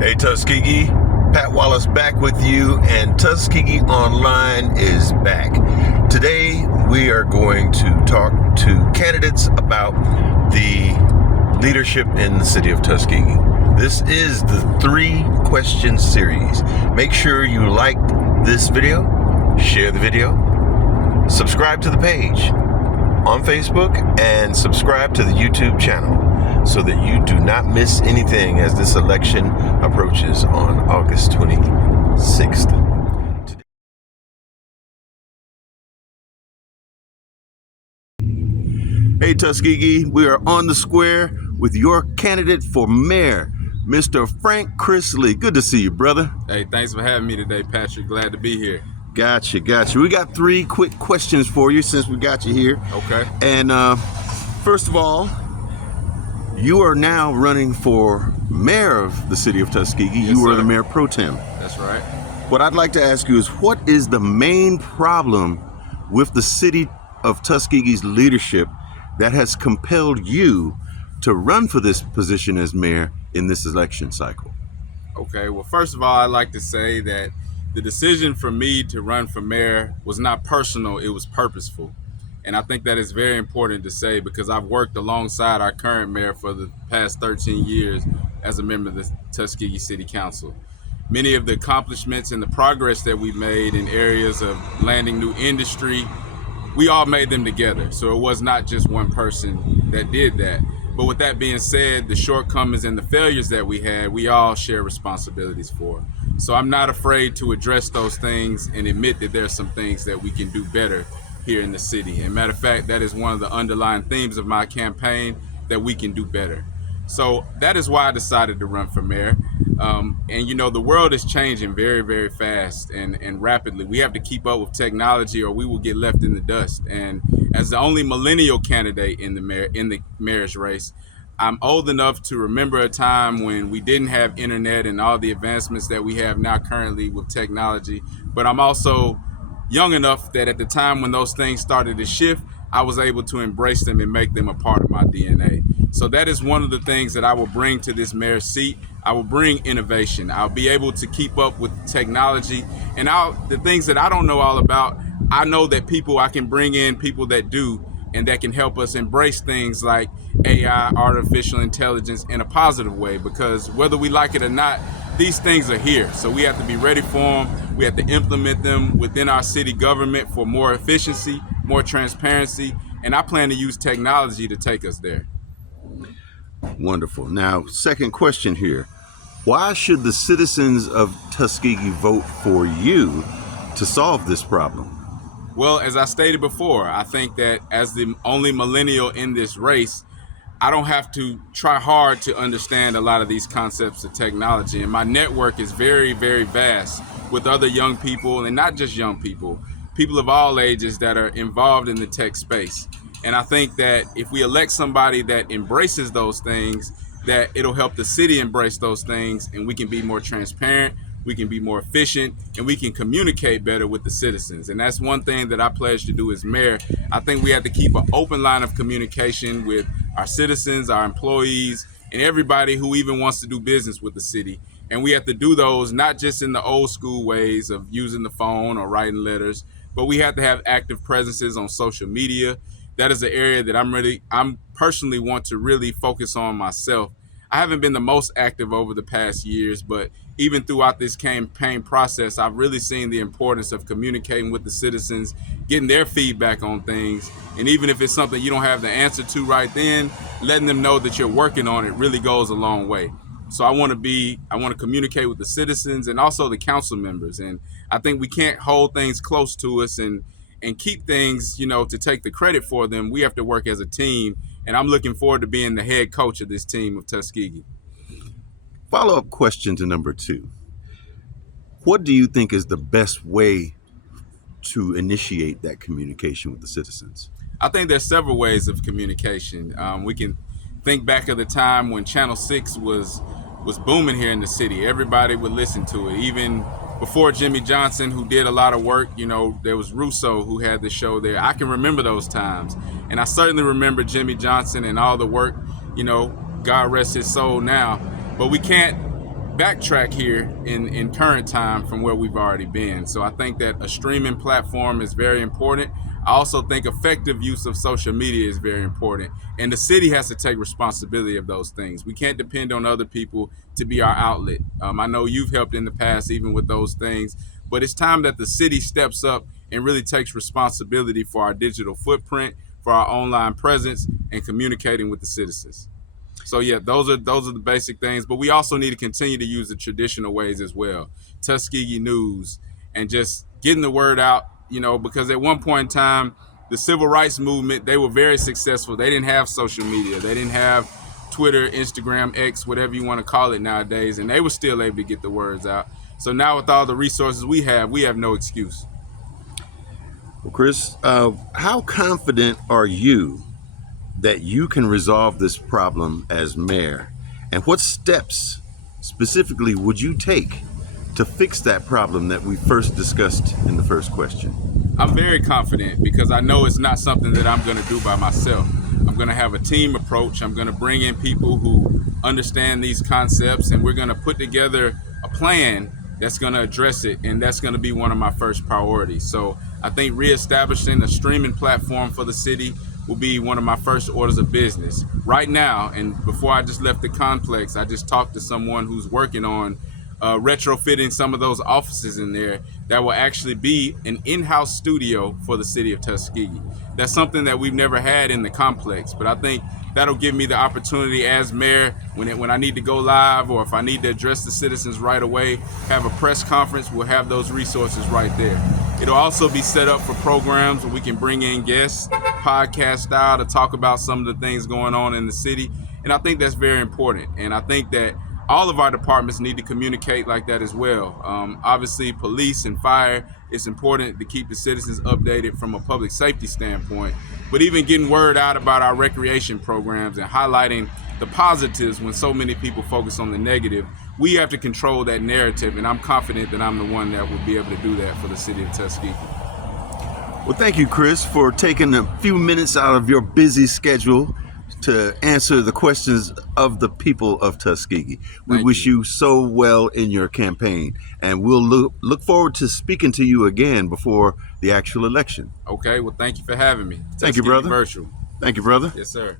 Hey Tuskegee, Pat Wallace back with you, and Tuskegee Online is back. Today we are going to talk to candidates about the leadership in the city of Tuskegee. This is the 3-question series. Make sure you like this video, share the video, subscribe to the page on Facebook, and subscribe to the YouTube channel so that you do not miss anything as this election approaches on August 26th. Hey Tuskegee, we are on the square with your candidate for mayor, Mr. Frank Chrisley. Good to see you, brother. Hey, thanks for having me today, Patrick. Glad to be here. Gotcha. We got 3 quick questions for you since we got you here. Okay. And first of all, you are now running for mayor of the city of Tuskegee. Yes, you are sir. the mayor pro tem. That's right. What I'd like to ask you is, what is the main problem with the city of Tuskegee's leadership that has compelled you to run for this position as mayor in this election cycle? Okay, well, first of all, I'd like to say that the decision for me to run for mayor was not personal, it was purposeful. And I think that is very important to say because I've worked alongside our current mayor for the past 13 years as a member of the Tuskegee City Council. Many of the accomplishments and the progress that we made in areas of landing new industry, we all made them together. So it was not just one person that did that. But with that being said, the shortcomings and the failures that we had, we all share responsibilities for. So I'm not afraid to address those things and admit that there are some things that we can do better here in the city. And matter of fact, that is one of the underlying themes of my campaign, that we can do better. So that is why I decided to run for mayor. And you know, the world is changing very, very fast and rapidly. We have to keep up with technology or we will get left in the dust. And as the only millennial candidate in the mayor's race, I'm old enough to remember a time when we didn't have internet and all the advancements that we have now currently with technology. But I'm also young enough that at the time when those things started to shift, I was able to embrace them and make them a part of my DNA. So that is one of the things that I will bring to this mayor's seat. I will bring innovation. I'll be able to keep up with technology and the things that I don't know all about. I know that I can bring in people that do, and that can help us embrace things like AI, artificial intelligence, in a positive way, because whether we like it or not, these things are here. So we have to be ready for them. We have to implement them within our city government for more efficiency, more transparency, and I plan to use technology to take us there. Wonderful. Now, second question here. Why should the citizens of Tuskegee vote for you to solve this problem? Well, as I stated before, I think that as the only millennial in this race, I don't have to try hard to understand a lot of these concepts of technology. And my network is very, very vast with other young people, and not just young people of all ages that are involved in the tech space. And I think that if we elect somebody that embraces those things, that it'll help the city embrace those things, and we can be more transparent, we can be more efficient, and we can communicate better with the citizens. And that's one thing that I pledge to do as mayor. I think we have to keep an open line of communication with our citizens, our employees, and everybody who even wants to do business with the city. And we have to do those not just in the old school ways of using the phone or writing letters, but we have to have active presences on social media. That is an area that I'm personally want to really focus on myself. I haven't been the most active over the past years, but even throughout this campaign process, I've really seen the importance of communicating with the citizens, getting their feedback on things. And even if it's something you don't have the answer to right then, letting them know that you're working on it really goes a long way. So I want to communicate with the citizens and also the council members. And I think we can't hold things close to us and keep things, to take the credit for them. We have to work as a team. And I'm looking forward to being the head coach of this team of Tuskegee. Follow-up question to number 2. What do you think is the best way to initiate that communication with the citizens? I think there's several ways of communication. We can think back of the time when Channel 6 was booming here in the city. Everybody would listen to it. Even before Jimmy Johnson, who did a lot of work, there was Russo who had the show there. I can remember those times. And I certainly remember Jimmy Johnson and all the work, God rest his soul now. But we can't backtrack here in current time from where we've already been. So I think that a streaming platform is very important. I also think effective use of social media is very important. And the city has to take responsibility of those things. We can't depend on other people to be our outlet. I know you've helped in the past even with those things, but it's time that the city steps up and really takes responsibility for our digital footprint, for our online presence, and communicating with the citizens. So yeah, those are the basic things, but we also need to continue to use the traditional ways as well. Tuskegee News, and just getting the word out, because at one point in time, the civil rights movement, they were very successful. They didn't have social media. They didn't have Twitter, Instagram, X, whatever you want to call it nowadays, and they were still able to get the words out. So now with all the resources we have no excuse. Well, Chris, how confident are you that you can resolve this problem as mayor? And what steps specifically would you take to fix that problem that we first discussed in the first question? I'm very confident because I know it's not something that I'm going to do by myself. I'm going to have a team approach. I'm going to bring in people who understand these concepts, and we're going to put together a plan that's going to address it, and that's going to be one of my first priorities. So I think reestablishing a streaming platform for the city will be one of my first orders of business. Right now, and before I just left the complex, I just talked to someone who's working on retrofitting some of those offices in there that will actually be an in-house studio for the City of Tuskegee. That's something that we've never had in the complex, but I think that'll give me the opportunity as mayor when I need to go live, or if I need to address the citizens right away, have a press conference, we'll have those resources right there. It'll also be set up for programs where we can bring in guests, podcast style, to talk about some of the things going on in the city. And I think that's very important. And I think that all of our departments need to communicate like that as well. Obviously, police and fire, it's important to keep the citizens updated from a public safety standpoint, but even getting word out about our recreation programs and highlighting the positives when so many people focus on the negative, we have to control that narrative, and I'm confident that I'm the one that will be able to do that for the City of Tuskegee. Well, thank you, Chris, for taking a few minutes out of your busy schedule to answer the questions of the people of Tuskegee. We wish you so well in your campaign, and we'll look forward to speaking to you again before the actual election. Okay, well, thank you for having me. Thank you, brother. Virtual. Thank you, brother. Yes, sir.